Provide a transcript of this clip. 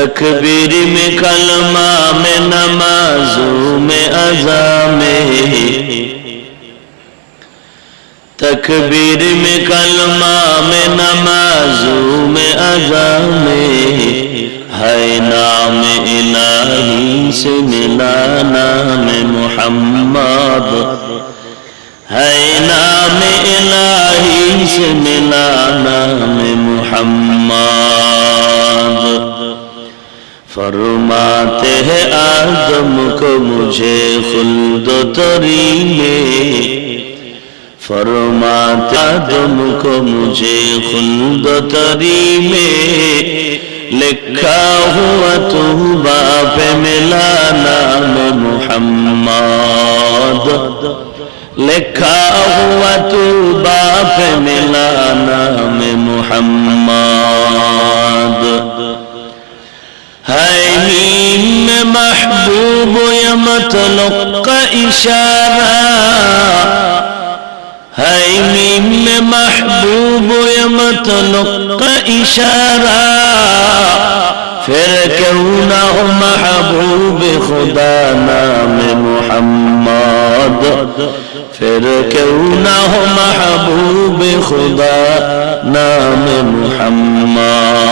تکبیر میں کلمہ میں نمازوں میں اذان میں تکبیر میں کلمہ میں نمازوں میں اذان میں ہے نام الہی سے ملا نام محمد ہے نام الہی سے ملا نام محمد فرماتے ہیں آدم کو مجھے خلد و تری میں فرماتے آدم کو مجھے خلد و تری میں لکھا ہوا توبہ پہ ملا نام محمد لکھا ہوا توبہ پہ ملا نام محمد ہے میم میں محبوب یا مطلق کا اشارہ ہے میم میں محبوب یا مطلق کا اشارہ پھر کیوں نہ ہو محبوب خدا نام محمد پھر کیوں نہ ہو محبوب خدا نام محمد